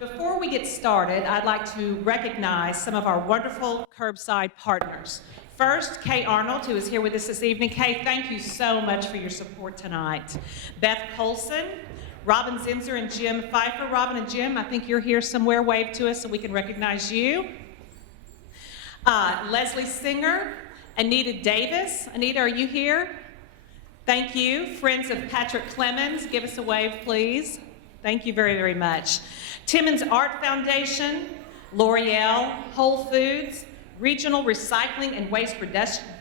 Before we get started, I'd like to recognize some of our wonderful curbside partners. First, Kay Arnold, who is here with us this evening. Kay, thank you so much for your support tonight. Beth Colson, Robin Zinzer, and Jim Pfeiffer. Robin and Jim, I think you're here somewhere. Wave to us so we can recognize you. Leslie Singer, Anita Davis. Anita, are you here? Thank you. Friends of Patrick Clemens, give us a wave, please. Thank you very, very much. Timmons Art Foundation, L'Oreal, Whole Foods, Regional Recycling and Waste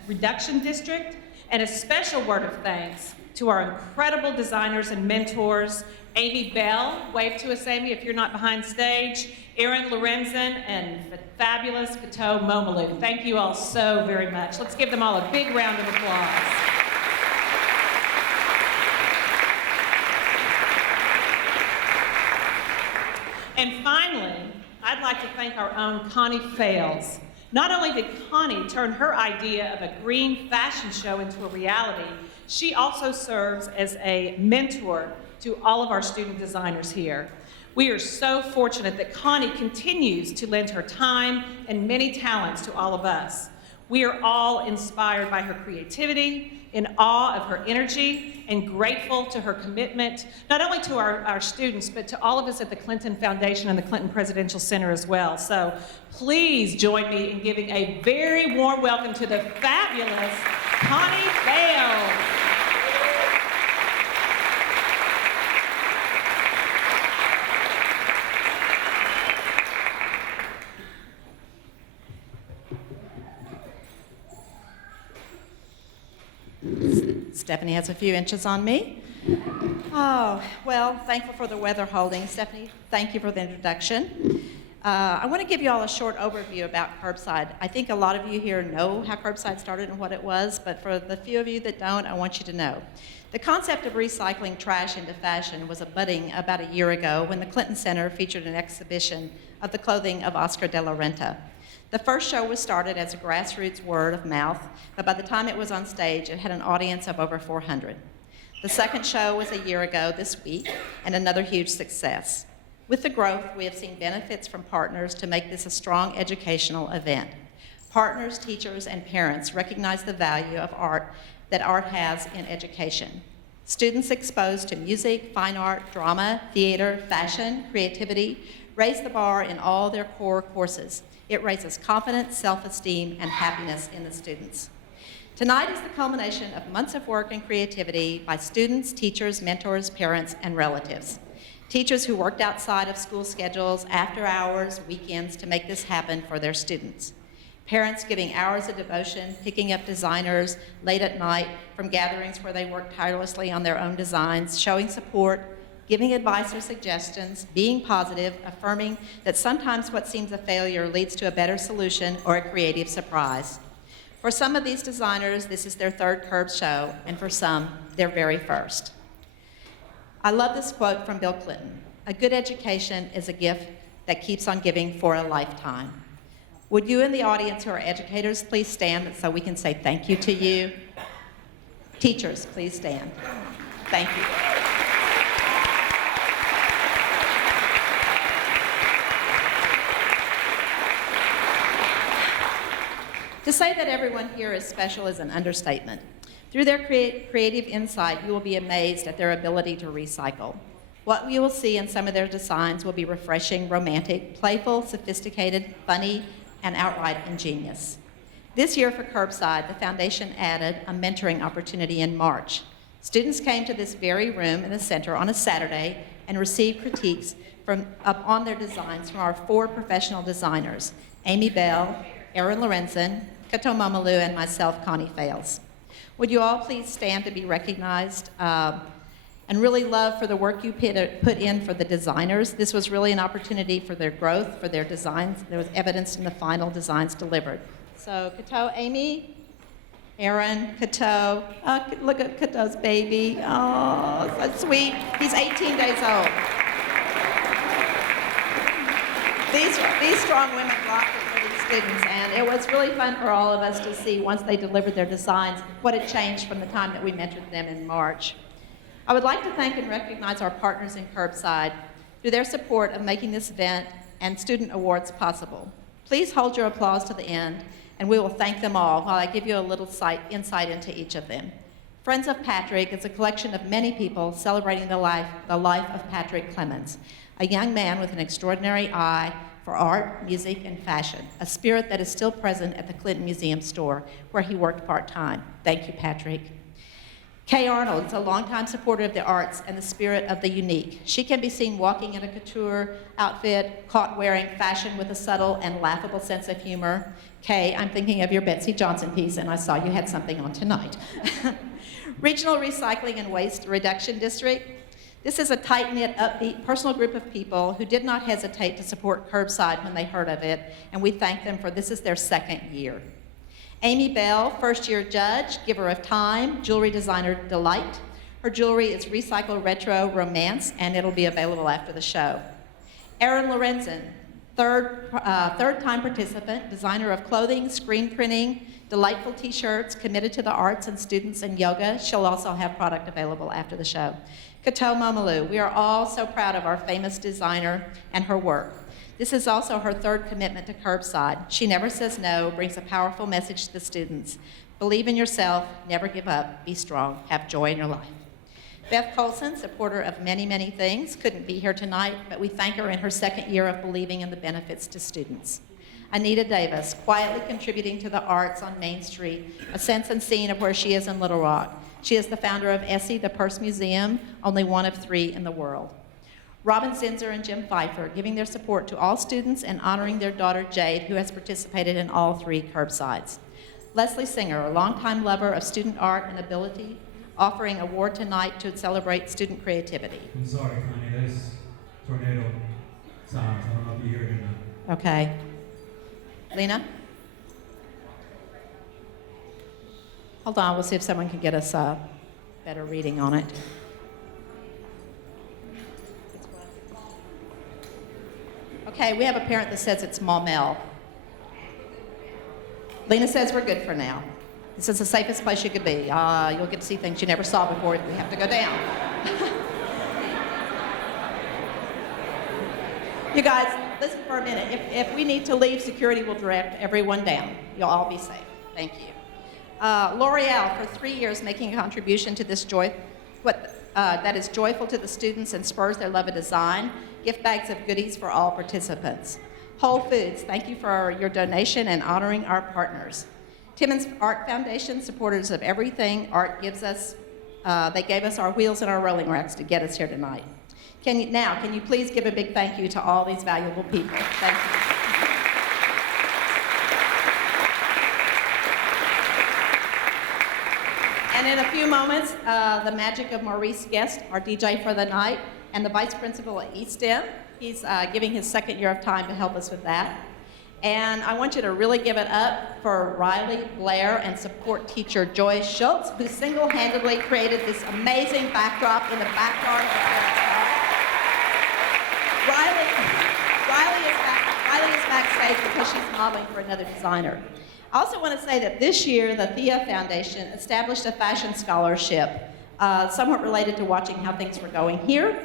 Reduction District, and a special word of thanks to our incredible designers and mentors, Amy Bell, wave to us, Amy, if you're not behind stage, Erin Lorenzen, and the fabulous Korto Momolu. Thank you all so very much. Let's give them all a big round of applause. And finally, I'd like to thank our own Connie Fales. Not only did Connie turn her idea of a green fashion show into a reality, she also serves as a mentor to all of our student designers here. We are so fortunate that Connie continues to lend her time and many talents to all of us. We are all inspired by her creativity, in awe of her energy, and grateful to her commitment, not only to our students, but to all of us at the Clinton Foundation and the Clinton Presidential Center as well. So please join me in giving a very warm welcome to the fabulous Connie Fales. Stephanie has a few inches on me. Oh, well, thankful for the weather holding. Stephanie, thank you for the introduction. I want to give you all a short overview about Curbside. I think a lot of you here know how Curbside started and what it was, but for the few of you that don't, I want you to know. The concept of recycling trash into fashion was budding about a year ago when the Clinton Center featured an exhibition of the clothing of Oscar de la Renta. The first show was started as a grassroots word of mouth, but by the time it was on stage, it had an audience of over 400. The second show was a year ago this week, and another huge success. With the growth, we have seen benefits from partners to make this a strong educational event. Partners, teachers, and parents recognize the value of art that art has in education. Students exposed to music, fine art, drama, theater, fashion, creativity raise the bar in all their core courses. It raises confidence, self-esteem, and happiness in the students. Tonight is the culmination of months of work and creativity by students, teachers, mentors, parents, and relatives. Teachers who worked outside of school schedules, after hours, weekends to make this happen for their students. Parents giving hours of devotion, picking up designers late at night from gatherings where they worked tirelessly on their own designs, showing support, giving advice or suggestions, being positive, affirming that sometimes what seems a failure leads to a better solution or a creative surprise. For some of these designers, this is their third Curb show, and for some, their very first. I love this quote from Bill Clinton: "A good education is a gift that keeps on giving for a lifetime." Would you in the audience who are educators please stand so we can say thank you to you? Teachers, please stand. Thank you. To say that everyone here is special is an understatement. Through their creative insight, you will be amazed at their ability to recycle. What you will see in some of their designs will be refreshing, romantic, playful, sophisticated, funny, and outright ingenious. This year for Curbside, the Foundation added a mentoring opportunity in March. Students came to this very room in the center on a Saturday and received critiques on their designs from our 4 professional designers: Amy Bell, Erin Lorenzen, Korto Momolu, and myself, Connie Fales. Would you all please stand to be recognized and really love for the work you put in for the designers. This was really an opportunity for their growth, for their designs. There was evidence in the final designs delivered. So Korto, Amy, Erin, Korto. Look at Korto's baby. Oh, so sweet. He's 18 days old. These strong women rocked it for these students, and it was really fun for all of us to see, once they delivered their designs, what had changed from the time that we mentored them in March. I would like to thank and recognize our partners in Curbside. through their support of making this event and student awards possible. Please hold your applause to the end, and we will thank them all while I give you a little insight into each of them. Friends of Patrick is a collection of many people celebrating the life of Patrick Clemens, a young man with an extraordinary eye for art, music, and fashion, a spirit that is still present at the Clinton Museum store, where he worked part-time. Thank you, Patrick. Kay Arnold is a longtime supporter of the arts and the spirit of the unique. She can be seen walking in a couture outfit, caught wearing fashion with a subtle and laughable sense of humor. Kay, I'm thinking of your Betsy Johnson piece, and I saw you had something on tonight. Regional Recycling and Waste Reduction District. This is a tight-knit, upbeat, personal group of people who did not hesitate to support Curbside when they heard of it, and we thank them for this is their second year. Amy Bell, first-year judge, giver of time, jewelry designer delight. Her jewelry is recycled retro romance, and it'll be available after the show. Erin Lorenzen, third-time participant, designer of clothing, screen printing, delightful t-shirts, committed to the arts and students and yoga. She'll also have product available after the show. Korto Momolu, we are all so proud of our famous designer and her work. This is also her third commitment to Curbside. She never says no, brings a powerful message to the students. Believe in yourself, never give up, be strong, have joy in your life. Beth Colson, supporter of many, many things, couldn't be here tonight, but we thank her in her second year of believing in the benefits to students. Anita Davis, quietly contributing to the arts on Main Street, a sense and scene of where she is in Little Rock. She is the founder of Essie, the Purse Museum, only one of 3 in the world. Robin Zinzer and Jim Pfeiffer, giving their support to all students and honoring their daughter Jade, who has participated in all 3 Curbsides. Leslie Singer, a longtime lover of student art and ability, offering award tonight to celebrate student creativity. I'm sorry, Connie, there's tornado sounds. I don't know if you hear it or not. Okay. Lena? Hold on, we'll see if someone can get us a better reading on it. Okay, we have a parent that says it's Maumelle. Lena says we're good for now. This is the safest place you could be. You'll get to see things you never saw before. We have to go down. You guys, listen for a minute. If we need to leave, security will direct everyone down. You'll all be safe. Thank you. L'Oreal, for 3 years, making a contribution to this that is joyful to the students and spurs their love of design. Gift bags of goodies for all participants. Whole Foods, thank you for your donation and honoring our partners. Timmons Art Foundation, supporters of everything art gives us. They gave us our wheels and our rolling racks to get us here tonight. Can you please give a big thank you to all these valuable people? Thank you. And in a few moments, the magic of Maurice Guest, our DJ for the night, and the vice principal at East End. He's giving his second year of time to help us with that. And I want you to really give it up for Riley Blair and support teacher Joyce Schultz, who single-handedly created this amazing backdrop in the backyard. Riley is backstage because she's modeling for another designer. I also want to say that this year, the Thea Foundation established a fashion scholarship, somewhat related to watching how things were going here.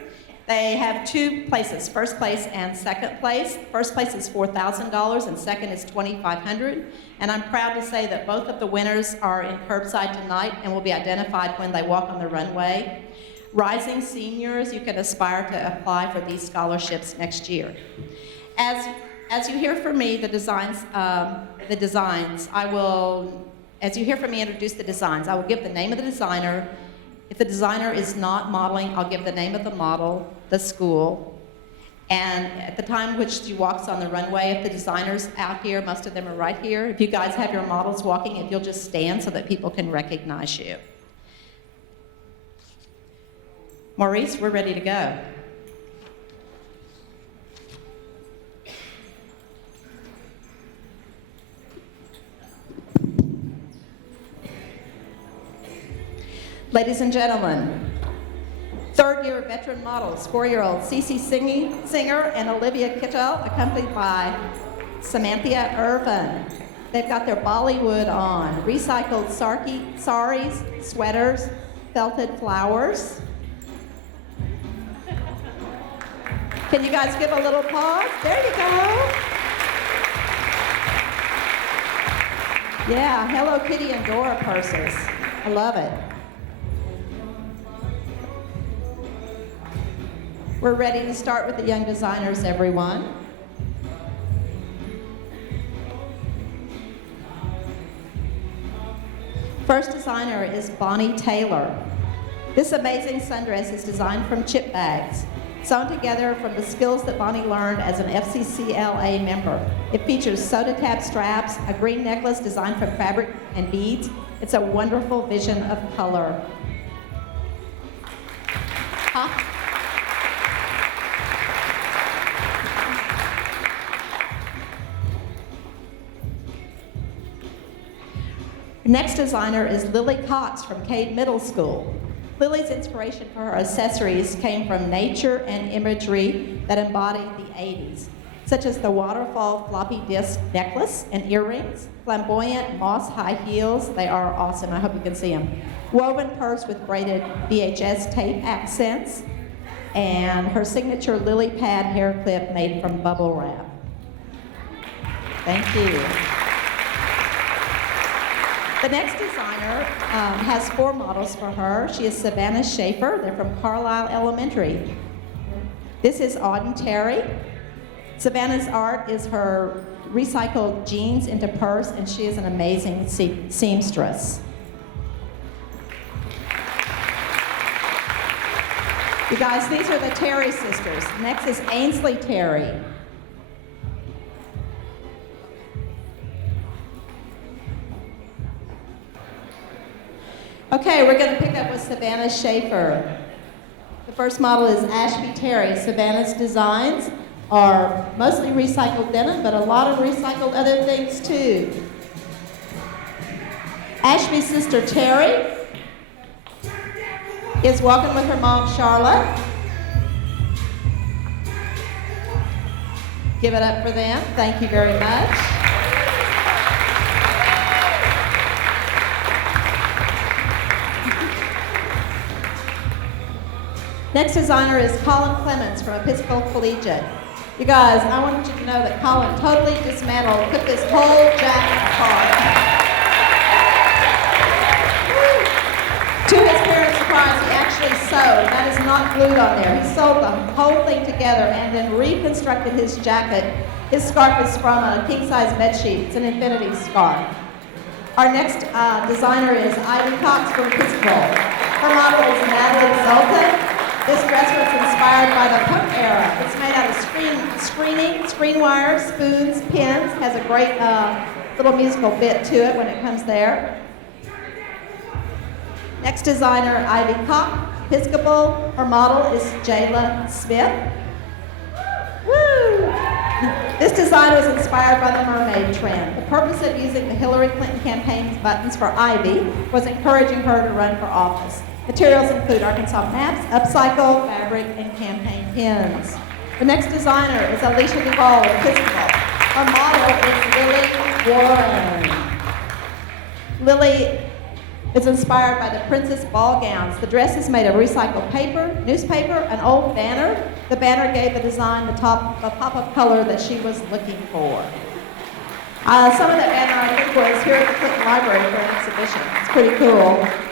They have 2 places, first place and second place. First place is $4,000 and second is $2,500. And I'm proud to say that both of the winners are in Curbside tonight and will be identified when they walk on the runway. Rising seniors, you can aspire to apply for these scholarships next year. As you hear from me, as you hear from me introduce the designs, I will give the name of the designer. If the designer is not modeling, I'll give the name of the model, the school, and at the time which she walks on the runway, if the designer's out here, most of them are right here. If you guys have your models walking, if you'll just stand so that people can recognize you. Maurice, we're ready to go. Ladies and gentlemen, third-year veteran models, 4-year-old Cece Singer and Olivia Kittel, accompanied by Samantha Irvin. They've got their Bollywood on, recycled saris, sweaters, felted flowers. Can you guys give a little pause? There you go. Yeah, Hello Kitty and Dora purses. I love it. We're ready to start with the young designers, everyone. First designer is Bonnie Taylor. This amazing sundress is designed from chip bags, sewn together from the skills that Bonnie learned as an FCCLA member. It features soda tab straps, a green necklace designed from fabric and beads. It's a wonderful vision of color. Huh? Next designer is Lily Cox from Cade Middle School. Lily's inspiration for her accessories came from nature and imagery that embodied the 80s, such as the waterfall floppy disc necklace and earrings, flamboyant moss high heels, they are awesome, I hope you can see them, woven purse with braided VHS tape accents, and her signature lily pad hair clip made from bubble wrap. Thank you. The next designer has 4 models for her. She is Savannah Schaefer. They're from Carlisle Elementary. This is Auden Terry. Savannah's art is her recycled jeans into purse, and she is an amazing seamstress. You guys, these are the Terry sisters. Next is Ainsley Terry. Okay, we're going to pick up with Savannah Schaefer. The first model is Ashby Terry. Savannah's designs are mostly recycled denim, but a lot of recycled other things too. Ashby's sister Terry is walking with her mom Charlotte. Give it up for them. Thank you very much. Next designer is Colin Clements from Episcopal Collegiate. You guys, I want you to know that Colin totally dismantled, took this whole jacket apart. To his parents' surprise, he actually sewed. That is not glued on there. He sewed the whole thing together and then reconstructed his jacket. His scarf is from a king-size bed sheet. It's an infinity scarf. Our next designer is Ivy Cox from Episcopal. Her model is Natalie Zoltan. This dress was inspired by the punk era. It's made out of screen wire, spoons, pins, has a great little musical bit to it when it comes there. Next designer, Ivy Cox, Episcopal. Her model is Jayla Smith. Woo! This design was inspired by the mermaid trend. The purpose of using the Hillary Clinton campaign's buttons for Ivy was encouraging her to run for office. Materials include Arkansas maps, upcycle, fabric, and campaign pins. The next designer is Alicia Duvall of Episcopal. Her model is Lily Warren. Lily is inspired by the princess ball gowns. The dress is made of recycled paper, newspaper, an old banner. The banner gave the design the pop of color that she was looking for. Some of that banner, I think, was here at the Clinton Library for an exhibition. It's pretty cool.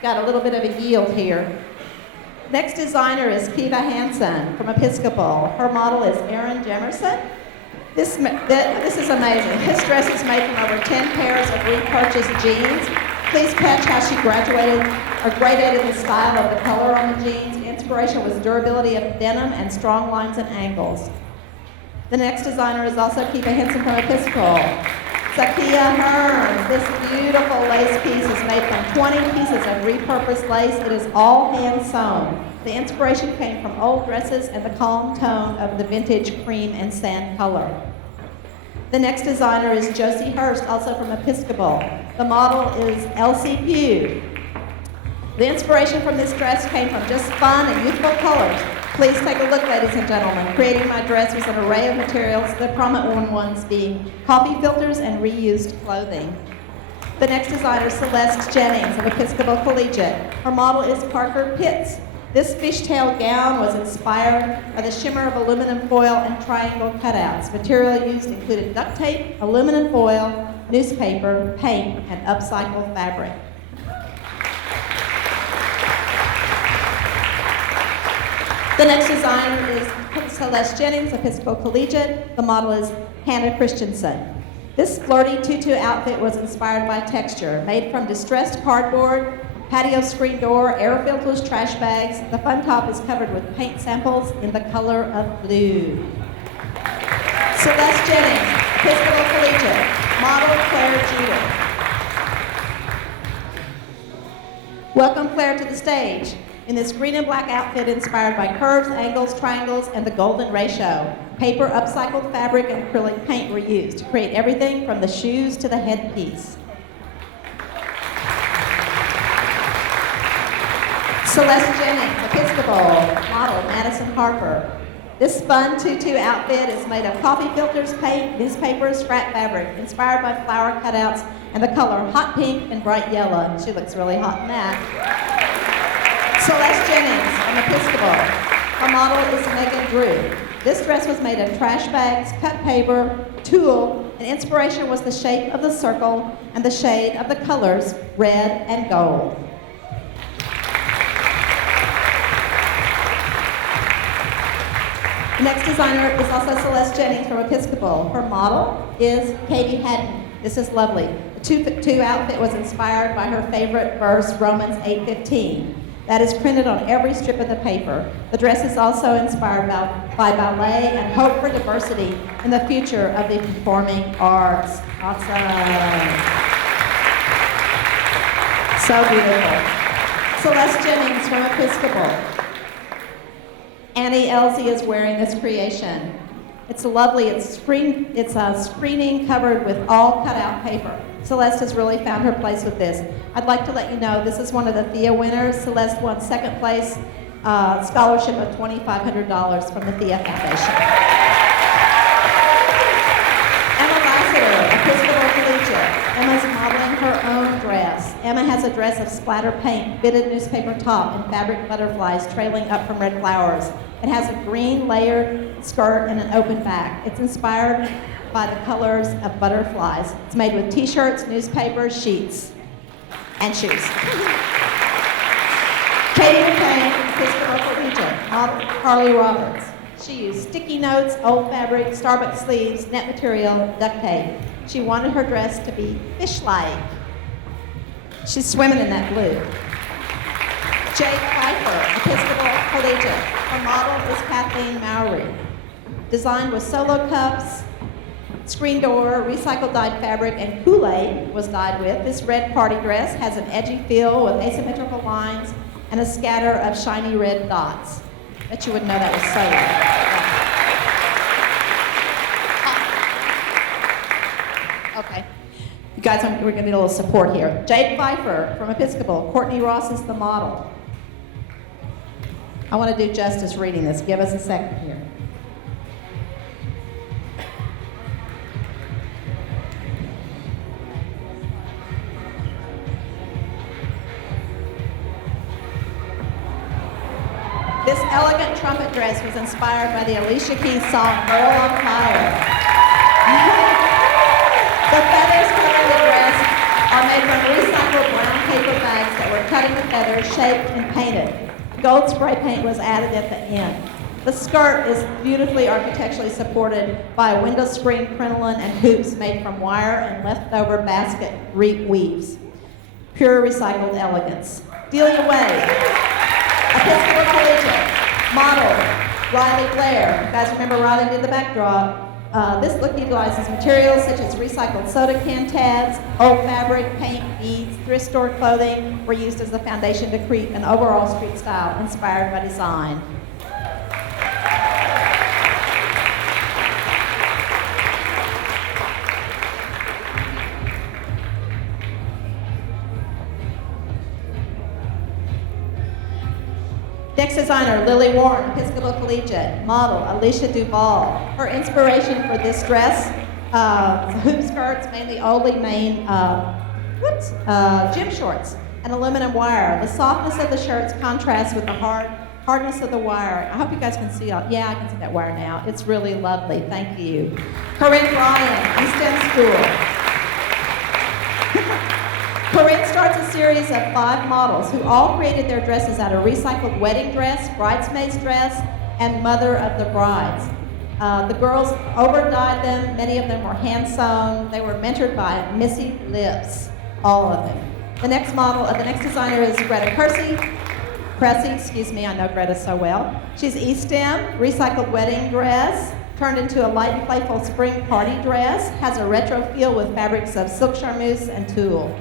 Got a little bit of a yield here. Next designer is Kiva Hansen from Episcopal. Her model is Erin Jemerson. This is amazing. This dress is made from over 10 pairs of repurchased jeans. Please catch how she gradated the style of the color on the jeans. The inspiration was durability of denim and strong lines and angles. The next designer is also Kiva Hansen from Episcopal. Zakia Hearns. This beautiful lace piece is made from 20 pieces of repurposed lace. It is all hand sewn. The inspiration came from old dresses and the calm tone of the vintage cream and sand color. The next designer is Josie Hurst, also from Episcopal. The model is Elsie Pugh. The inspiration from this dress came from just fun and youthful colors. Please take a look, ladies and gentlemen. Creating my dress was an array of materials, the prominent ones being coffee filters and reused clothing. The next designer is Celeste Jennings of Episcopal Collegiate. Her model is Parker Pitts. This fishtail gown was inspired by the shimmer of aluminum foil and triangle cutouts. Material used included duct tape, aluminum foil, newspaper, paint, and upcycled fabric. The next designer is Celeste Jennings, Episcopal Collegiate. The model is Hannah Christensen. This flirty tutu outfit was inspired by texture, made from distressed cardboard, patio screen door, air filters, trash bags. The fun top is covered with paint samples in the color of blue. Celeste Jennings, Episcopal Collegiate. Model Claire Jeter. Welcome Claire to the stage in this green and black outfit inspired by curves, angles, triangles, and the golden ratio. Paper, upcycled fabric, and acrylic paint were used to create everything from the shoes to the headpiece. Celeste Jennings, Episcopal, model Madison Harper. This fun tutu outfit is made of coffee filters, paint, newspaper, scrap fabric, inspired by flower cutouts and the color hot pink and bright yellow. And she looks really hot in that. Celeste Jennings, an Episcopal. Her model is Megan Drew. This dress was made of trash bags, cut paper, tulle, and inspiration was the shape of the circle and the shade of the colors red and gold. The next designer is also Celeste Jennings from Episcopal. Her model is Katie Haddon. This is lovely. The tutu outfit was inspired by her favorite verse, Romans 8:15. That is printed on every strip of the paper. The dress is also inspired by ballet and hope for diversity in the future of the performing arts. Awesome. So beautiful. Celeste Jennings from Episcopal. Annie Elsie is wearing this creation. It's lovely. It's a screening covered with all cutout paper. Celeste has really found her place with this. I'd like to let you know this is one of the Thea winners. Celeste won second place, scholarship of $2,500 from the Thea Foundation. Emma Lassiter, Episcopal Collegiate. Emma's modeling her own dress. Emma has a dress of splatter paint, fitted newspaper top, and fabric butterflies trailing up from red flowers. It has a green layered skirt and an open back. It's inspired by the colors of butterflies. It's made with t-shirts, newspapers, sheets, and shoes. Katie McCain, Episcopal Collegiate, model Carly Roberts. She used sticky notes, old fabric, Starbucks sleeves, net material, duct tape. She wanted her dress to be fish-like. She's swimming in that blue. Jake Pfeiffer, Episcopal Collegiate. Her model is Kathleen Mowry. Designed with solo cups, screen door, recycled dyed fabric, and Kool-Aid was dyed with. This red party dress has an edgy feel with asymmetrical lines and a scatter of shiny red dots. Bet you wouldn't know that was solo. Okay. You guys, we're gonna need a little support here. Jade Pfeiffer from Episcopal. Courtney Ross is the model. I want to do justice reading this. Give us a second here. This elegant trumpet dress was inspired by the Alicia Keys song Girl on Fire. The feathers covering the dress are made from recycled brown paper bags that were cut into feathers, shaped, and painted. Gold spray paint was added at the end. The skirt is beautifully architecturally supported by a window screen crinoline and hoops made from wire and leftover basket weaves. Pure recycled elegance. Delia Wade, Episcopal Collegiate, model Riley Blair. You guys remember Riley did the backdrop. This look utilizes materials such as recycled soda can tabs, old fabric, paint, beads, thrift store clothing were used as the foundation to create an overall street style inspired by design. Next designer, Lily Warren, Episcopal Collegiate. Model, Alicia Duval. Her inspiration for this dress, hoop skirts, mainly Oldie Maine gym shorts. and aluminum wire. The softness of the shirts contrasts with the hardness of the wire. I hope you guys can see it. Yeah, I can see that wire now. It's really lovely. Thank you. Corinne Bryan, East End School. Corinne starts a series of 5 models who all created their dresses out of recycled wedding dress, bridesmaid's dress, and mother of the brides. The girls over-dyed them. Many of them were hand-sewn. They were mentored by Missy Lips, all of them. The next designer is Greta Cressy, I know Greta so well. She's Eastem, recycled wedding dress, turned into a light and playful spring party dress, has a retro feel with fabrics of silk charmeuse and tulle.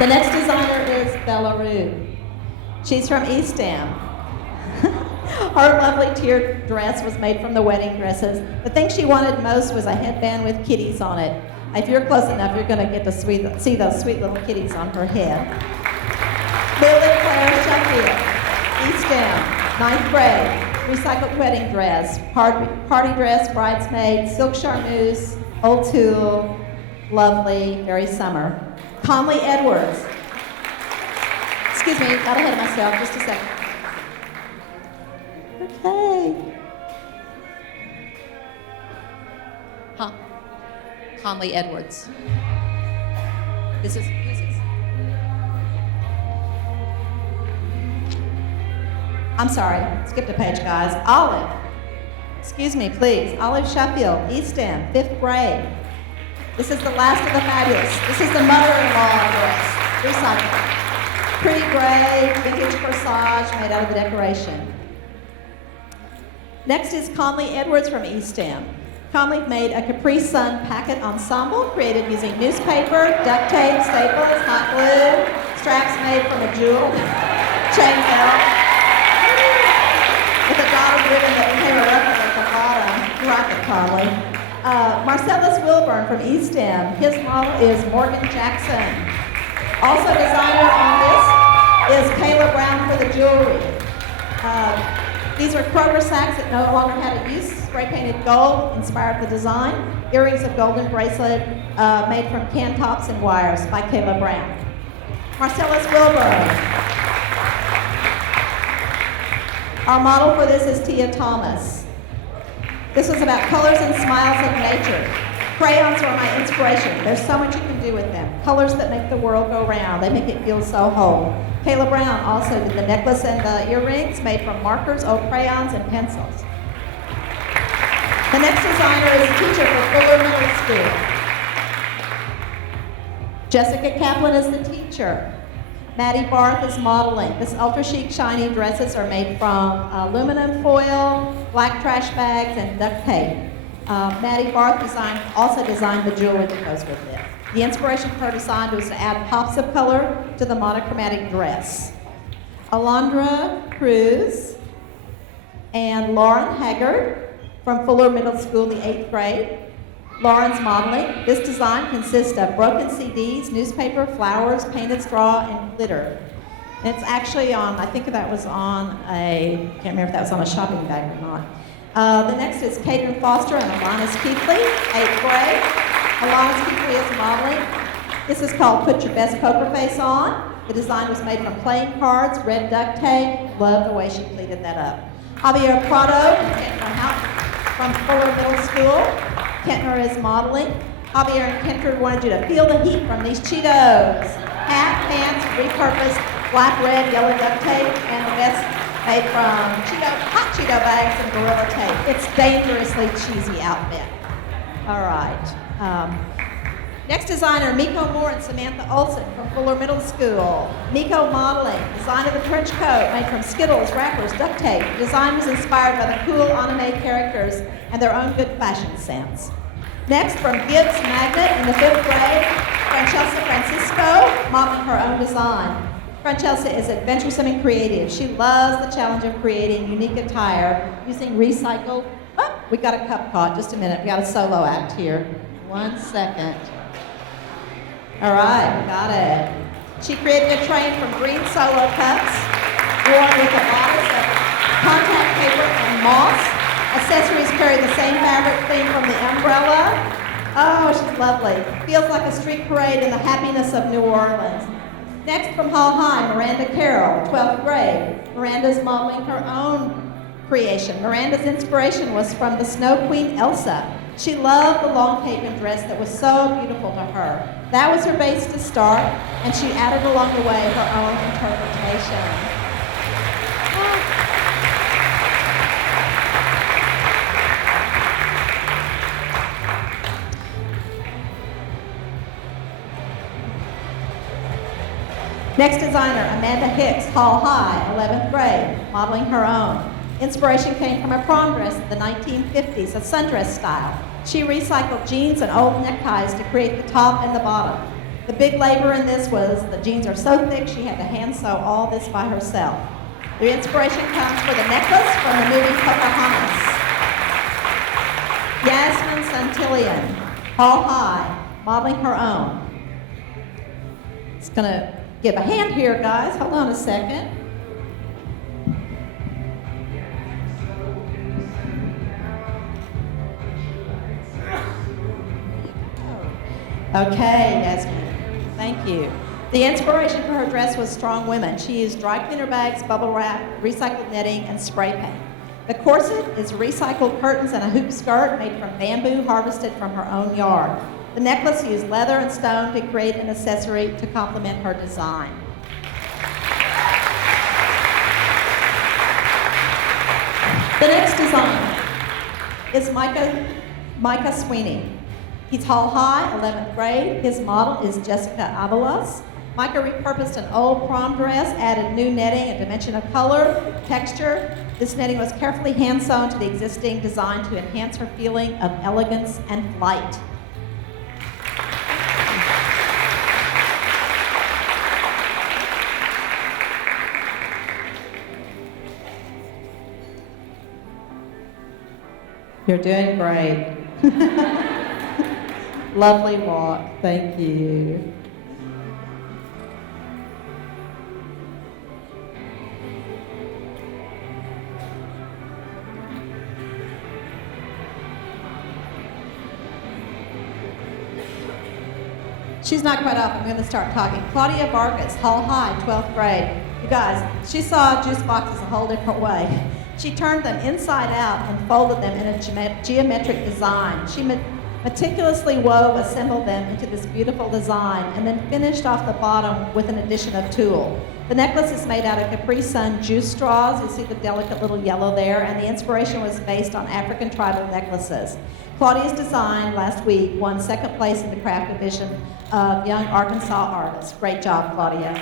The next designer is Bella Rue. She's from Eastham. Her lovely tiered dress was made from the wedding dresses. The thing she wanted most was a headband with kitties on it. If you're close enough, you're going to get to see those sweet little kitties on her head. Lily Claire Sheffield, Eastham, 9th grade, recycled wedding dress, party dress, bridesmaid, silk charmeuse, old tulle, lovely, very summer. Conley Edwards. Excuse me, got ahead of myself, just a second. Okay. Conley Edwards. Who's this? I'm sorry, skipped a page, guys. Olive. Excuse me, please. Olive Sheffield, East End, 5th grade. This is the last of the fabulous. This is the mother-in-law dress, recycled. Pretty gray, vintage corsage made out of the decoration. Next is Conley Edwards from Eastham. Conley made a Capri Sun packet ensemble created using newspaper, duct tape, staples, hot glue, straps made from a jewel, chain belt, with a dotted ribbon that became a replica at the bottom. Rock it, Conley. Marcellus Wilburn from Eastham. His model is Morgan Jackson. Also designer on this is Kayla Brown for the jewelry. These are Kroger sacks that no longer had a use. Spray painted gold inspired the design. Earrings of golden bracelet made from can tops and wires by Kayla Brown. Marcellus Wilburn. Our model for this is Tia Thomas. This was about colors and smiles of nature. Crayons were my inspiration. There's so much you can do with them. Colors that make the world go round. They make it feel so whole. Kayla Brown also did the necklace and the earrings made from markers, old crayons, and pencils. The next designer is a teacher for Fuller Middle School. Jessica Kaplan is the teacher. Maddie Barth is modeling. This ultra chic, shiny dresses are made from aluminum foil, black trash bags, and duct tape. Maddie Barth also designed the jewelry that goes with it. The inspiration for her design was to add pops of color to the monochromatic dress. Alondra Cruz and Lauren Haggard from Fuller Middle School, the 8th grade. Lauren's modeling. This design consists of broken CDs, newspaper, flowers, painted straw, and glitter. And it's actually on, I think that was on I can't remember if that was on a shopping bag or not. The next is Caden Foster and Alanis Keithley, 8th grade. Alanis Keithley is modeling. This is called Put Your Best Poker Face On. The design was made from playing cards, red duct tape. Love the way she pleated that up. Javier Prado from Fuller Middle School. Kentner is modeling. Javier and Kentner wanted you to feel the heat from these Cheetos. Hat, pants, repurposed, black, red, yellow duct tape, and the vest made from hot Cheeto bags and Gorilla tape. It's dangerously cheesy outfit. All right. Next designer, Miko Moore and Samantha Olson from Fuller Middle School. Miko modeling, design of the trench coat made from Skittles, wrappers, duct tape. The design was inspired by the cool anime characters and their own good fashion sense. Next, from Gibbs Magnet in the 5th grade, Francesca Francisco modeling her own design. Francesca is adventuresome and creative. She loves the challenge of creating unique attire using recycled. Oh, we got a cup caught. Just a minute. We got a solo act here. 1 second. All right, got it. She created a train from green solo cups, worn with a bodice of contact paper and moss. Accessories carry the same fabric clean from the umbrella. Oh, she's lovely. Feels like a street parade in the happiness of New Orleans. Next from Hall High, Miranda Carroll, 12th grade. Miranda's modeling her own creation. Miranda's inspiration was from the Snow Queen Elsa. She loved the long cape dress that was so beautiful to her. That was her base to start, and she added along the way her own interpretation. Next designer, Amanda Hicks, Hall High, 11th grade, modeling her own. Inspiration came from a prom dress of the 1950s, a sundress style. She recycled jeans and old neckties to create the top and the bottom. The big labor in this was the jeans are so thick she had to hand sew all this by herself. The inspiration comes for the necklace from the movie Pocahontas. Yasmin Santillion, Hall High, modeling her own. It's gonna give a hand here, guys. Hold on a second. Okay, Yasmin. Thank you. The inspiration for her dress was strong women. She used dry cleaner bags, bubble wrap, recycled knitting, and spray paint. The corset is recycled curtains and a hoop skirt made from bamboo harvested from her own yard. The necklace used leather and stone to create an accessory to complement her design. The next designer is Micah Sweeney. He's Hall High, 11th grade. His model is Jessica Avalos. Micah repurposed an old prom dress, added new netting, a dimension of color, texture. This netting was carefully hand sewn to the existing design to enhance her feeling of elegance and flight. You're doing great. Lovely walk. Thank you. She's not quite off. I'm going to start talking. Claudia Vargas, Hall High, 12th grade. You guys, she saw juice boxes a whole different way. She turned them inside out and folded them in a geometric design. She meticulously assembled them into this beautiful design, and then finished off the bottom with an addition of tulle. The necklace is made out of Capri Sun juice straws. You see the delicate little yellow there, and the inspiration was based on African tribal necklaces. Claudia's design last week won second place in the craft division of Young Arkansas Artists. Great job, Claudia.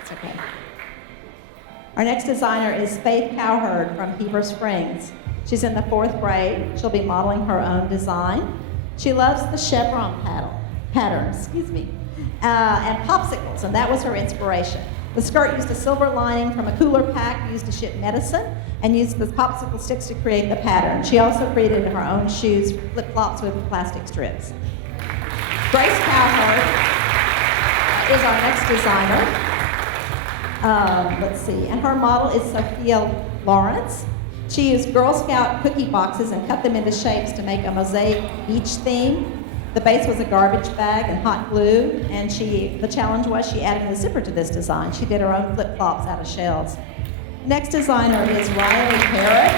It's okay. Our next designer is Faith Cowherd from Heber Springs. She's in the 4th grade. She'll be modeling her own design. She loves the chevron pattern, and popsicles, and that was her inspiration. The skirt used a silver lining from a cooler pack used to ship medicine, and used the popsicle sticks to create the pattern. She also created her own shoes, flip-flops with plastic strips. Grace Cowherd is our next designer. Let's see, and her model is Sophia Lawrence. She used Girl Scout cookie boxes and cut them into shapes to make a mosaic beach theme. The base was a garbage bag and hot glue, and the challenge was she added a zipper to this design. She did her own flip-flops out of shells. Next designer is Riley Parrott.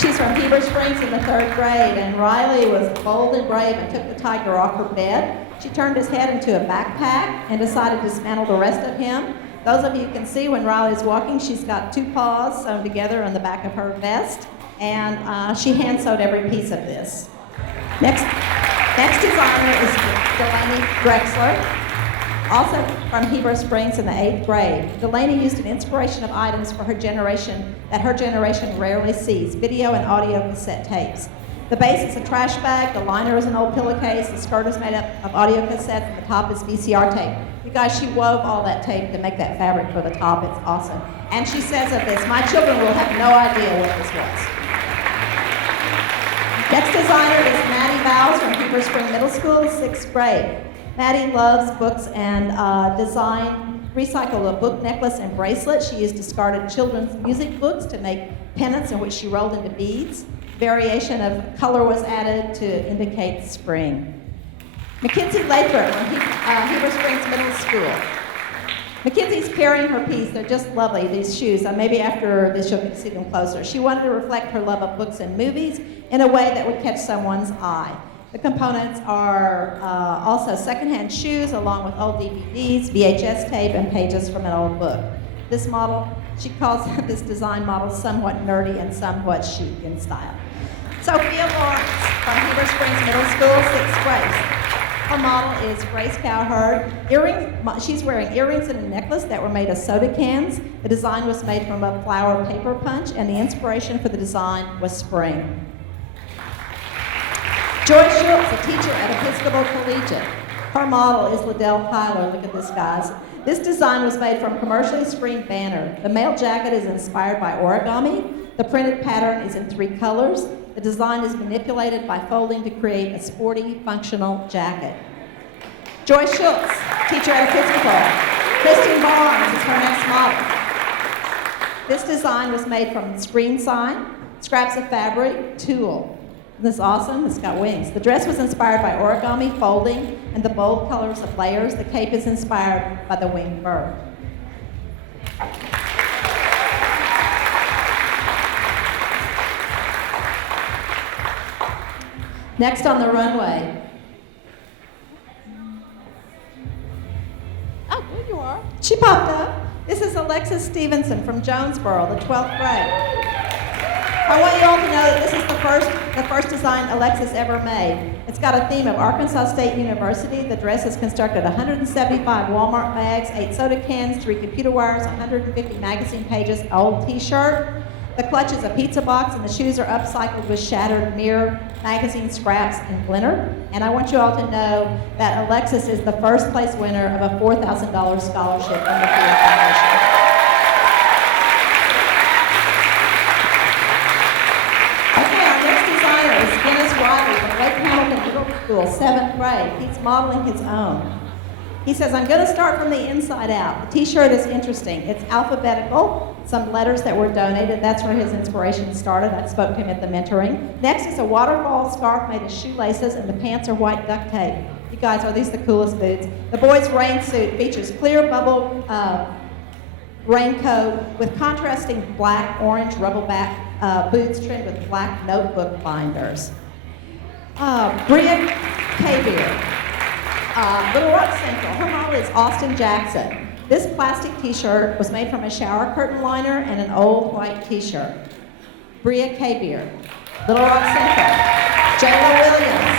She's from Heber Springs in the 3rd grade, and Riley was bold and brave and took the tiger off her bed. She turned his head into a backpack and decided to dismantle the rest of him. Those of you can see when Riley's walking, she's got 2 paws sewn together on the back of her vest, and she hand sewed every piece of this. Next designer is Delaney Drexler, also from Heber Springs in the 8th grade. Delaney used an inspiration of items for her generation that her generation rarely sees, video and audio cassette tapes. The base is a trash bag, the liner is an old pillowcase, the skirt is made up of audio cassette, and the top is VCR tape. You guys, she wove all that tape to make that fabric for the top. It's awesome. And she says of this, my children will have no idea what this was. Next designer is Maddie Bowes from Heber Spring Middle School, 6th grade. Maddie loves books and design recycled a book necklace and bracelet. She used discarded children's music books to make pennants in which she rolled into beads. Variation of color was added to indicate spring. Mackenzie Lathrop from Heber Springs Middle School. Mackenzie's pairing her piece. They're just lovely, these shoes. Maybe after this you'll get to see them closer. She wanted to reflect her love of books and movies in a way that would catch someone's eye. The components are also secondhand shoes along with old DVDs, VHS tape, and pages from an old book. This model, she calls this design model somewhat nerdy and somewhat chic in style. Sophia Lawrence from Heber Springs Middle School, 6th grade. Her model is Grace Cowherd. She's wearing earrings and a necklace that were made of soda cans. The design was made from a flower paper punch, and the inspiration for the design was spring. Joy Schultz, a teacher at Episcopal Collegiate. Her model is Liddell Kyler. Look at this, guys. This design was made from commercially screened banner. The male jacket is inspired by origami. The printed pattern is in 3 colors. The design is manipulated by folding to create a sporty, functional jacket. Joy Schultz, teacher at Episcopal. Kristen Barnes is her next model. This design was made from screen sign, scraps of fabric, tulle. Isn't this awesome? It's got wings. The dress was inspired by origami, folding, and the bold colors of layers. The cape is inspired by the winged bird. Next on the runway. Oh, there you are. She popped up. This is Alexis Stevenson from Jonesboro, the 12th grade. I want you all to know that this is the first design Alexis ever made. It's got a theme of Arkansas State University. The dress has constructed 175 Walmart bags, 8 soda cans, 3 computer wires, 150 magazine pages, old t-shirt. The clutch is a pizza box, and the shoes are upcycled with shattered mirror, magazine scraps, and glitter. And I want you all to know that Alexis is the first place winner of a $4,000 scholarship from the Field Foundation. Okay, our next designer is Dennis Riley from Lake Hamilton Middle School, 7th grade. He's modeling his own. He says, I'm going to start from the inside out. The t-shirt is interesting. It's alphabetical, some letters that were donated. That's where his inspiration started. I spoke to him at the mentoring. Next is a waterfall scarf made of shoelaces, and the pants are white duct tape. You guys, are these the coolest boots? The boy's rain suit features clear bubble raincoat with contrasting black, orange rubber back boots trimmed with black notebook binders. Bria Kavier. Little Rock Central. Her model is Austin Jackson. This plastic t-shirt was made from a shower curtain liner and an old white t-shirt. Bria Kavier. Little Rock Central. Jayla Williams.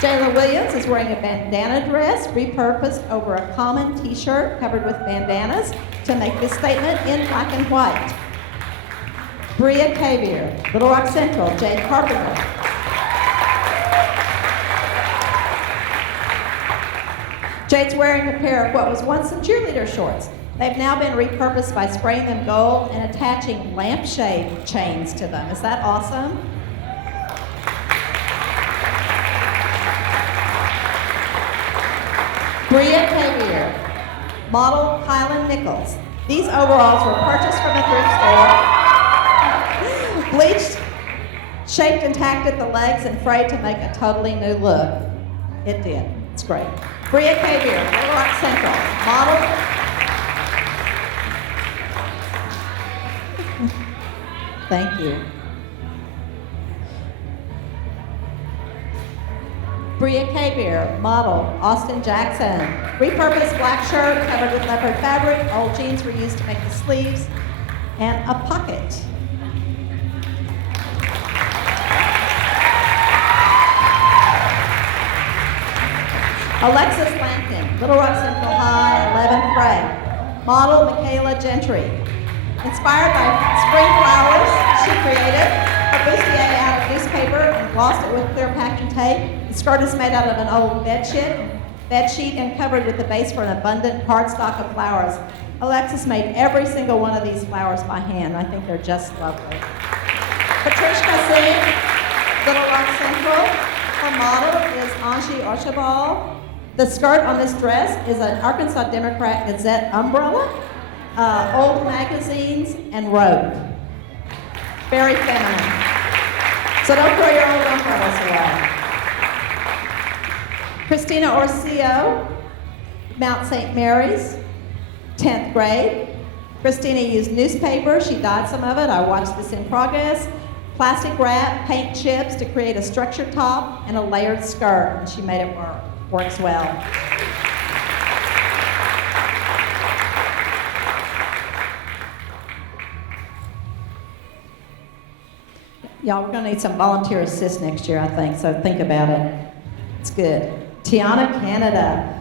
Jayla Williams is wearing a bandana dress repurposed over a common t-shirt covered with bandanas to make this statement in black and white. Bria Kavier. Little Rock Central. Jade Carpenter. Jade's wearing a pair of what was once some cheerleader shorts. They've now been repurposed by spraying them gold and attaching lampshade chains to them. Is that awesome? Bria Kavier, model Kylan Nichols. These overalls were purchased from the thrift store, bleached, shaped and tacked at the legs, and frayed to make a totally new look. It did. It's great. Bria Kavier, Little Rock Central, model. Thank you. Bria Kavier, model, Austin Jackson. Repurposed black shirt covered with leopard fabric. Old jeans were used to make the sleeves and a pocket. Alexis Lampkin, Little Rock Central High, 11th grade. Model Michaela Gentry. Inspired by spring flowers, she created a bustier out of newspaper and glossed it with clear packing tape. The skirt is made out of an old bed sheet and covered with the base for an abundant cardstock of flowers. Alexis made every single one of these flowers by hand. I think they're just lovely. Patricia Singh, Little Rock Central. Her model is Anshi Archibald. The skirt on this dress is an Arkansas Democrat Gazette umbrella, old magazines, and rope. Very feminine. So don't throw your old umbrellas away. Christina Orcio, Mount St. Mary's, 10th grade. Christina used newspaper. She dyed some of it. I watched this in progress. Plastic wrap, paint chips to create a structured top and a layered skirt, and she made it work. Works well. Y'all, we're gonna need some volunteer assist next year, I think, so think about it. It's good. Tiana Canada.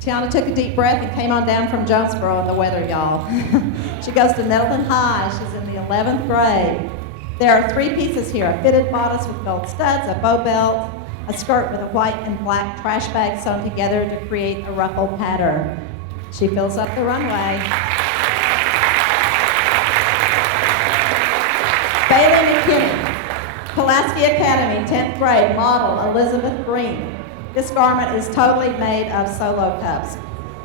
Tiana took a deep breath and came on down from Jonesboro in the weather, y'all. She goes to Nettleton High. She's in the 11th grade. There are 3 pieces here: a fitted bodice with gold studs, a bow belt, a skirt with a white and black trash bag sewn together to create a ruffled pattern. She fills up the runway. Bailey McKinney, Pulaski Academy, 10th grade, model Elizabeth Green. This garment is totally made of solo cups.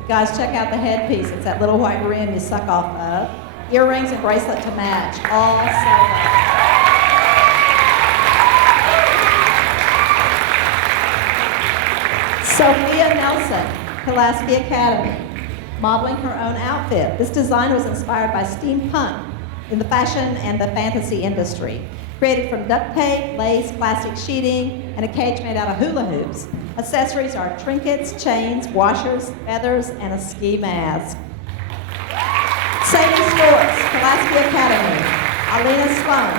Guys, check out the headpiece. It's that little white rim you suck off of. Earrings and bracelet to match, all solo. Sophia Nelson, Pulaski Academy, modeling her own outfit. This design was inspired by steampunk in the fashion and the fantasy industry. Created from duct tape, lace, plastic sheeting, and a cage made out of hula hoops. Accessories are trinkets, chains, washers, feathers, and a ski mask. Sadie Sports, Pulaski Academy, Alina Sloan.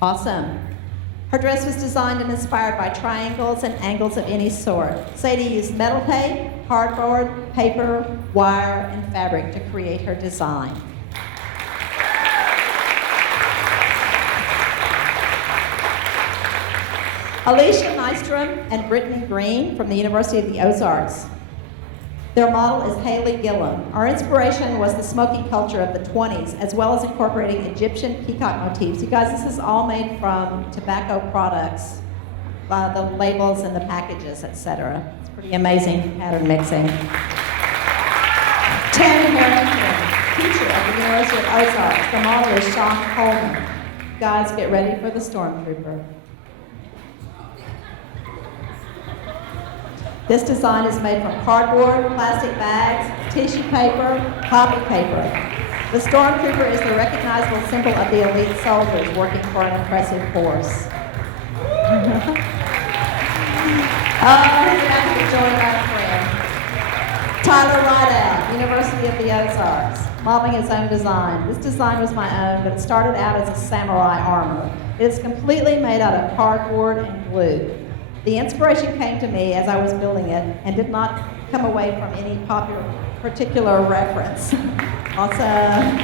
Awesome. Her dress was designed and inspired by triangles and angles of any sort. Sadie used metal tape, cardboard, paper, wire, and fabric to create her design. Alicia Nystrom and Brittany Green from the University of the Ozarks. Their model is Haley Gillum. Our inspiration was the smoking culture of the 20s, as well as incorporating Egyptian peacock motifs. You guys, this is all made from tobacco products, the labels and the packages, etc. It's pretty amazing pattern mixing. Tim Harrington, teacher at the University of Ozarks. The model is Sean Coleman. Guys, get ready for the Stormtrooper. This design is made from cardboard, plastic bags, tissue paper, copy paper. The Stormtrooper is the recognizable symbol of the elite soldiers working for an impressive force. He's actually joined by a friend. Tyler Rideout, University of the Ozarks, modeling his own design. This design was my own, but it started out as a samurai armor. It is completely made out of cardboard and glue. The inspiration came to me as I was building it and did not come away from any particular reference. Awesome.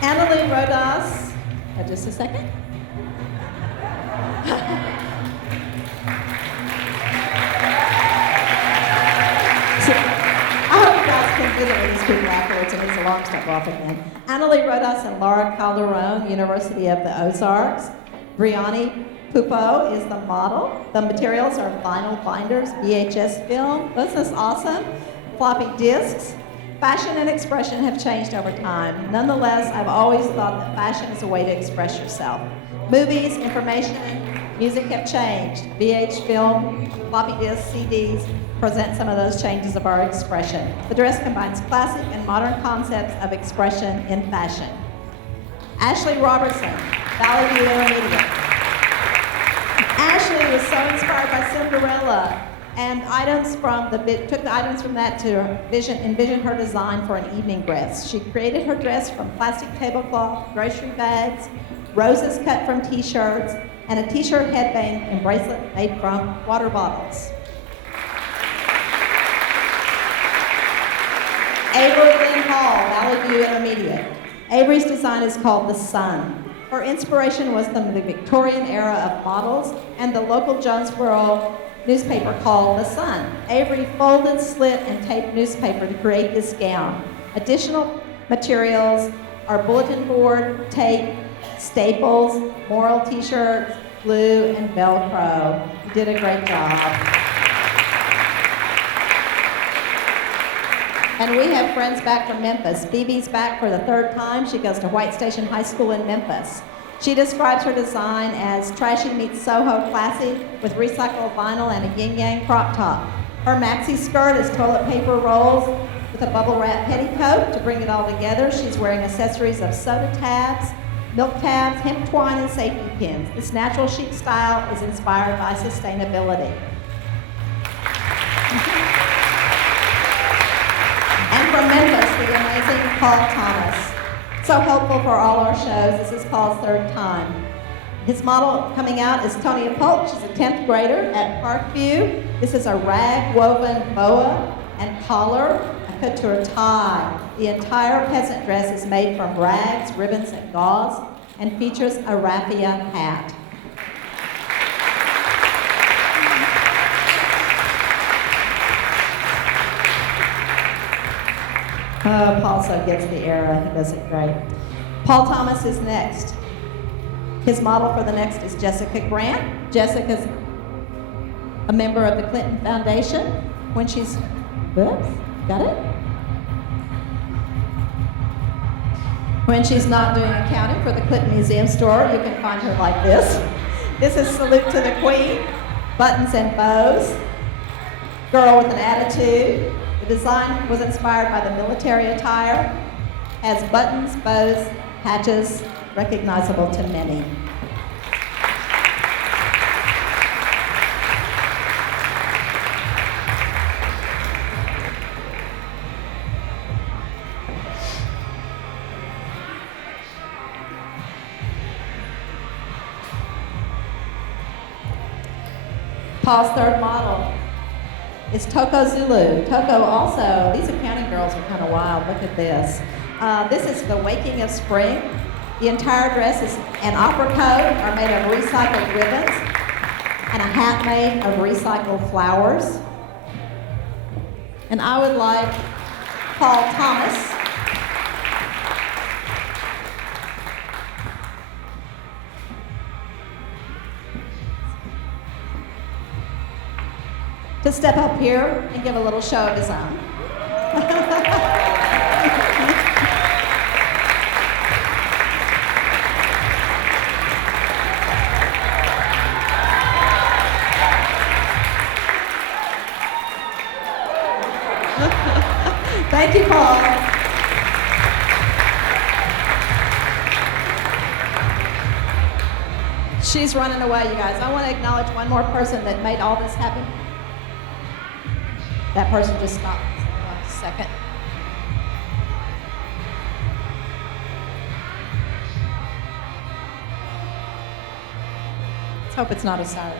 Annalie Rodas, just a second. Visit with these people afterwards, and it's a long step off again. Annalie Rodas and Laura Calderon, University of the Ozarks. Brianni Pupo is the model. The materials are vinyl binders, VHS film. Isn't this awesome? Floppy disks. Fashion and expression have changed over time. Nonetheless, I've always thought that fashion is a way to express yourself. Movies, information, music have changed. VH film, floppy disks, CDs present some of those changes of our expression. The dress combines classic and modern concepts of expression in fashion. Ashley Robertson, Valley View Intermediate. Ashley was so inspired by Cinderella and took the items from that to envision her design for an evening dress. She created her dress from plastic tablecloth, grocery bags, roses cut from t-shirts, and a t-shirt headband and bracelet made from water bottles. Avery Lynn Hall, Valley View Intermediate. Avery's design is called The Sun. Her inspiration was from the Victorian era of models and the local Jonesboro newspaper called The Sun. Avery folded, slit, and taped newspaper to create this gown. Additional materials our bulletin board, tape, staples, Moral t-shirts, glue, and Velcro. You did a great job. And we have friends back from Memphis. Phoebe's back for the third time. She goes to White Station High School in Memphis. She describes her design as trashy meets Soho classy with recycled vinyl and a yin-yang crop top. Her maxi skirt is toilet paper rolls with a bubble wrap petticoat. To bring it all together, she's wearing accessories of soda tabs, milk tabs, hemp twine, and safety pins. This natural chic style is inspired by sustainability. And from Memphis, the amazing Paul Thomas. So helpful for all our shows. This is Paul's third time. His model coming out is Tonya Polk. She's a 10th grader at Parkview. This is a rag woven boa and collar, a couture tie. The entire peasant dress is made from rags, ribbons, and gauze, and features a raffia hat. Oh, Paul so gets the era. He does it great. Paul Thomas is next. His model for the next is Jessica Grant. Jessica's a member of the Clinton Foundation. When she's, oops, got it? When she's not doing accounting for the Clinton Museum store, you can find her like this. This is Salute to the Queen, buttons and bows, girl with an attitude. The design was inspired by the military attire, has buttons, bows, patches, recognizable to many. Paul's third model is Toko Zulu. Toko also, these accounting girls are kind of wild. Look at this. This is the Waking of Spring. The entire dress is an opera coat are made of recycled ribbons and a hat made of recycled flowers. And I would like Paul Thomas to step up here and give a little show of his own. Thank you, Paul. She's running away, you guys. I want to acknowledge one more person that made all this happen. That person just stopped. A second. Let's hope it's not a siren.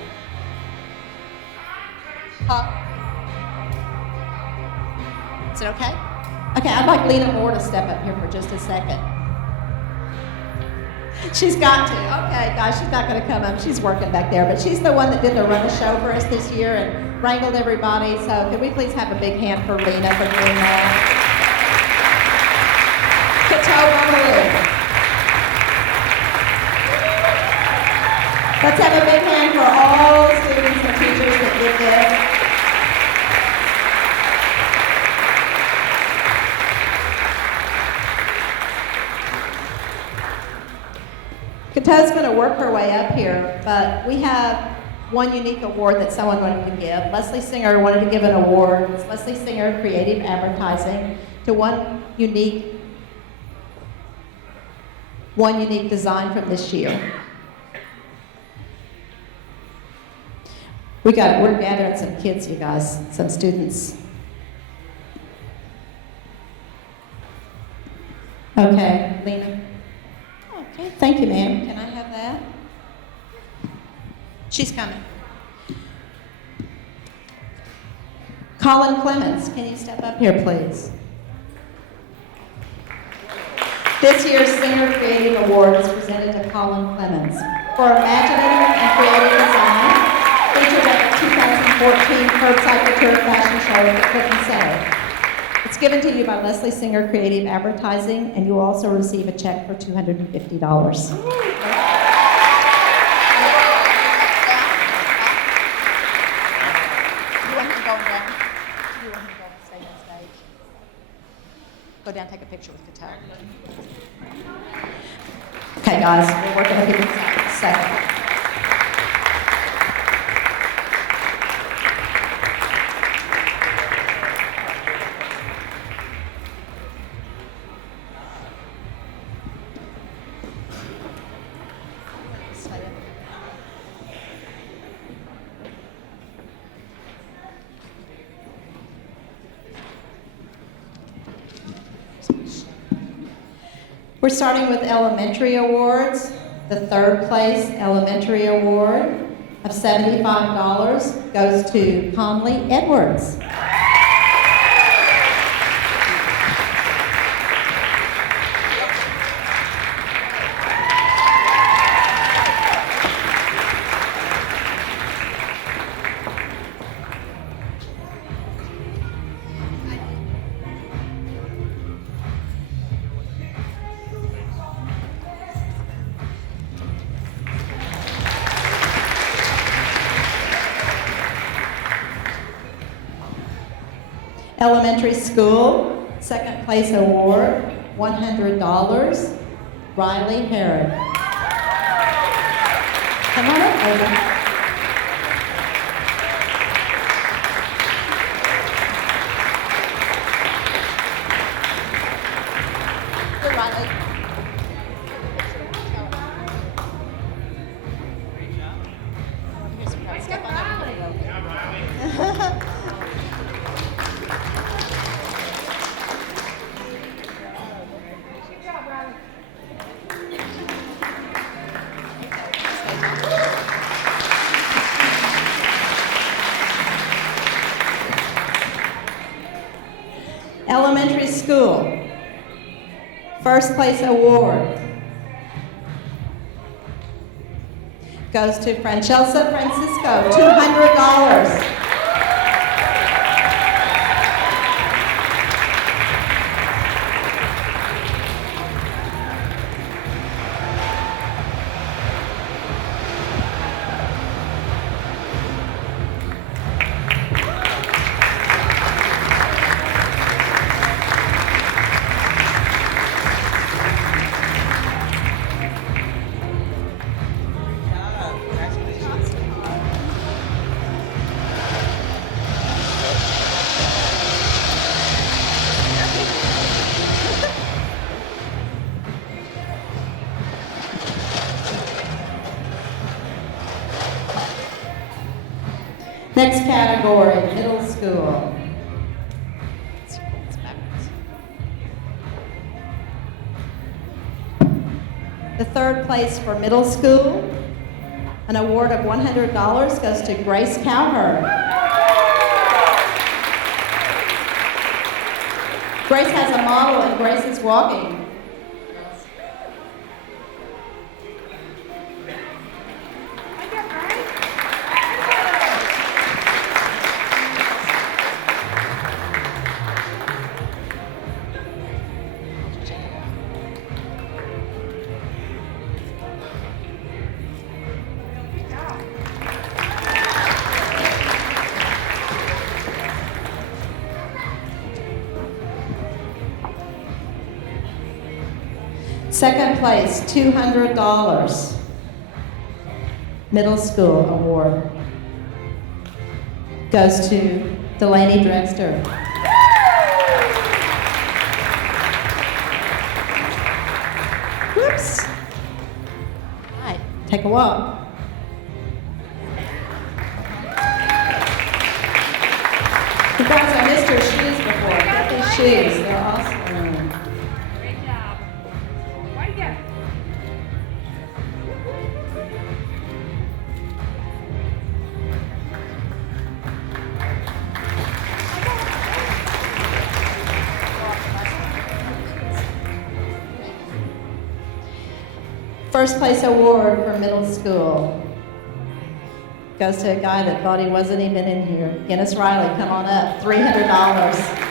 Huh? Is it okay? Okay, I'd like Lena Moore to step up here for just a second. She's got to. Okay, guys, she's not going to come up. She's working back there, but she's the one that did the run the show for us this year and wrangled everybody. So could we please have a big hand for Lena for doing that? Korto Momolu. Let's have a big hand for all the students and teachers that did this. Kato's going to work her way up here, but we have one unique award that someone wanted to give. Leslie Singer wanted to give an award. It's Leslie Singer Creative Advertising to one unique design from this year. We're gathering some kids, you guys, some students. Okay, Lena. Okay, thank you, ma'am. Can I have that? She's coming. Colin Clemens, can you step up here, please? This year's Singer Creative Award is presented to Colin Clemens for imaginative and creative design featured at the 2014 Curbside Couture Fashion Show at the Clinton Center. It's given to you by Leslie Singer Creative Advertising, and you will also receive a check for $250. Go down, take a picture with Kato. Okay, guys, we're working with you in a second. We're starting with elementary awards. The third place elementary award of $75 goes to Conley Edwards. Elementary school, second place award, $100, Riley Herod. Come on up, Olga. Good, Riley. Here's some prize. Step on up. Elementary school, first place award goes to Francesca Francisco, $200. Next category, middle school. The third place for middle school, an award of $100 goes to Grace Cowherd. Grace has a model and Grace is walking. Second place, $200, middle school award, goes to Delaney Drexter. Whoops. All right, take a walk. Congrats, I missed her shoes before. Look at these shoes, they're awesome. First place award for middle school goes to a guy that thought he wasn't even in here. Guinness Riley, come on up, $300.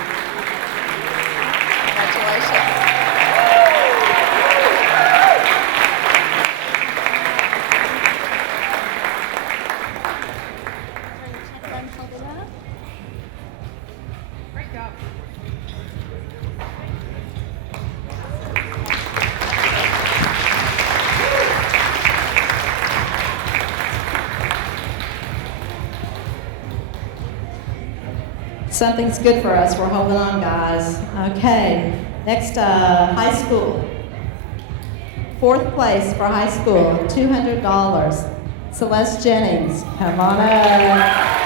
Something's good for us. We're holding on, guys. Okay. Next, high school. Fourth place for high school, $200. Celeste Jennings, come on up.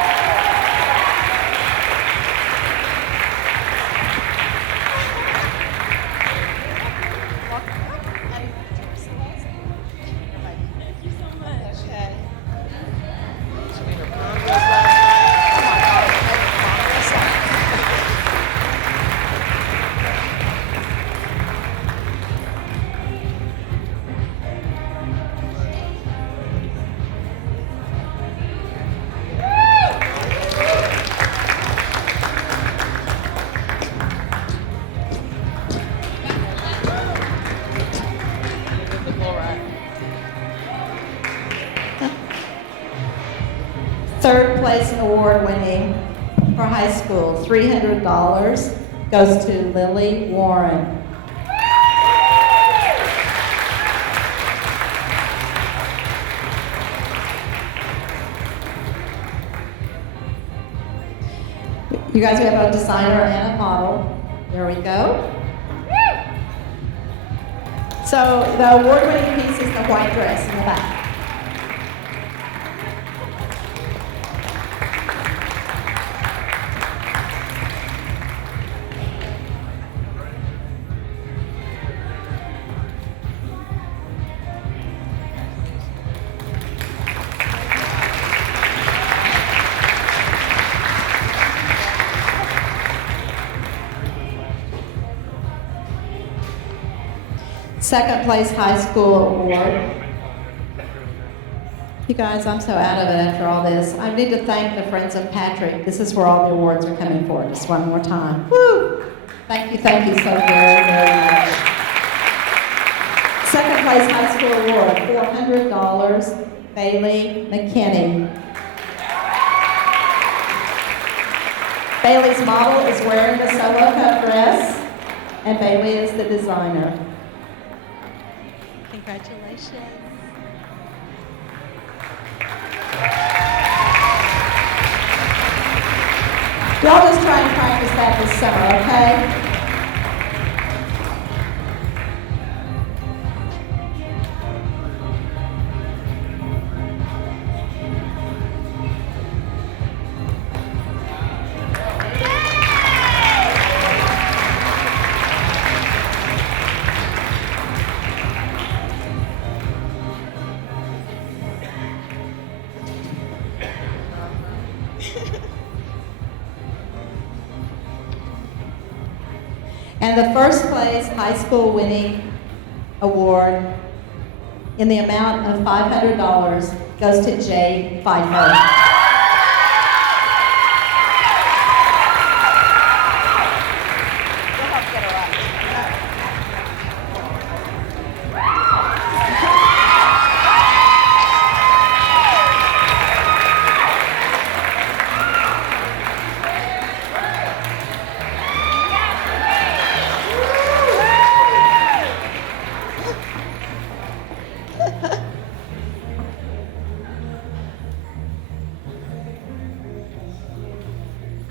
Third place award winning for high school, $300, goes to Lily Warren. You guys, we have a designer and a model. There we go. So the award-winning piece is the white dress in the back. Second place high school award. You guys, I'm so out of it after all this. I need to thank the Friends of Patrick. This is where all the awards are coming for. Just one more time. Woo! Thank you so very, very much. Second place high school award, $400, Bailey McKinney. Bailey's model is wearing the solo cup dress, and Bailey is the designer. Congratulations. Y'all just try and practice that this summer, okay? And the first place high school winning award in the amount of $500 goes to Jay Pfeiffer.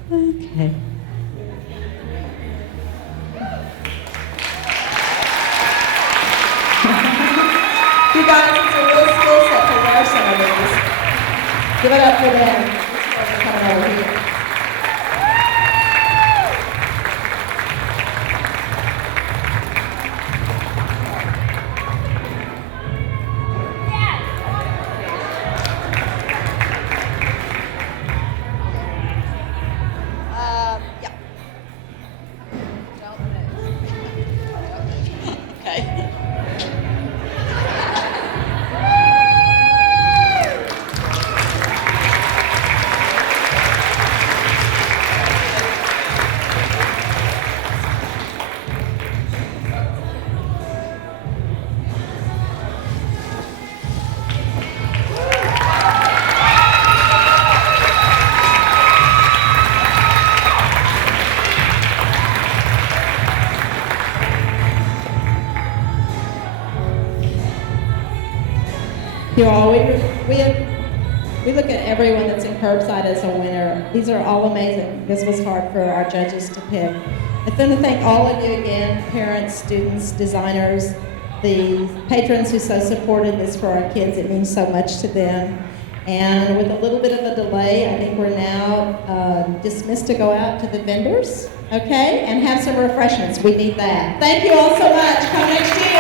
Okay. You guys, it's a real skill set to wear some of these. Give it up for them. These girls are coming over here. You all, we have We look at everyone that's in Curbside as a winner. These are all amazing. This was hard for our judges to pick. I want to thank all of you again, parents, students, designers, the patrons who so supported this for our kids. It means so much to them. And with a little bit of a delay, I think we're now dismissed to go out to the vendors, okay, and have some refreshments. We need that. Thank you all so much. Come next year.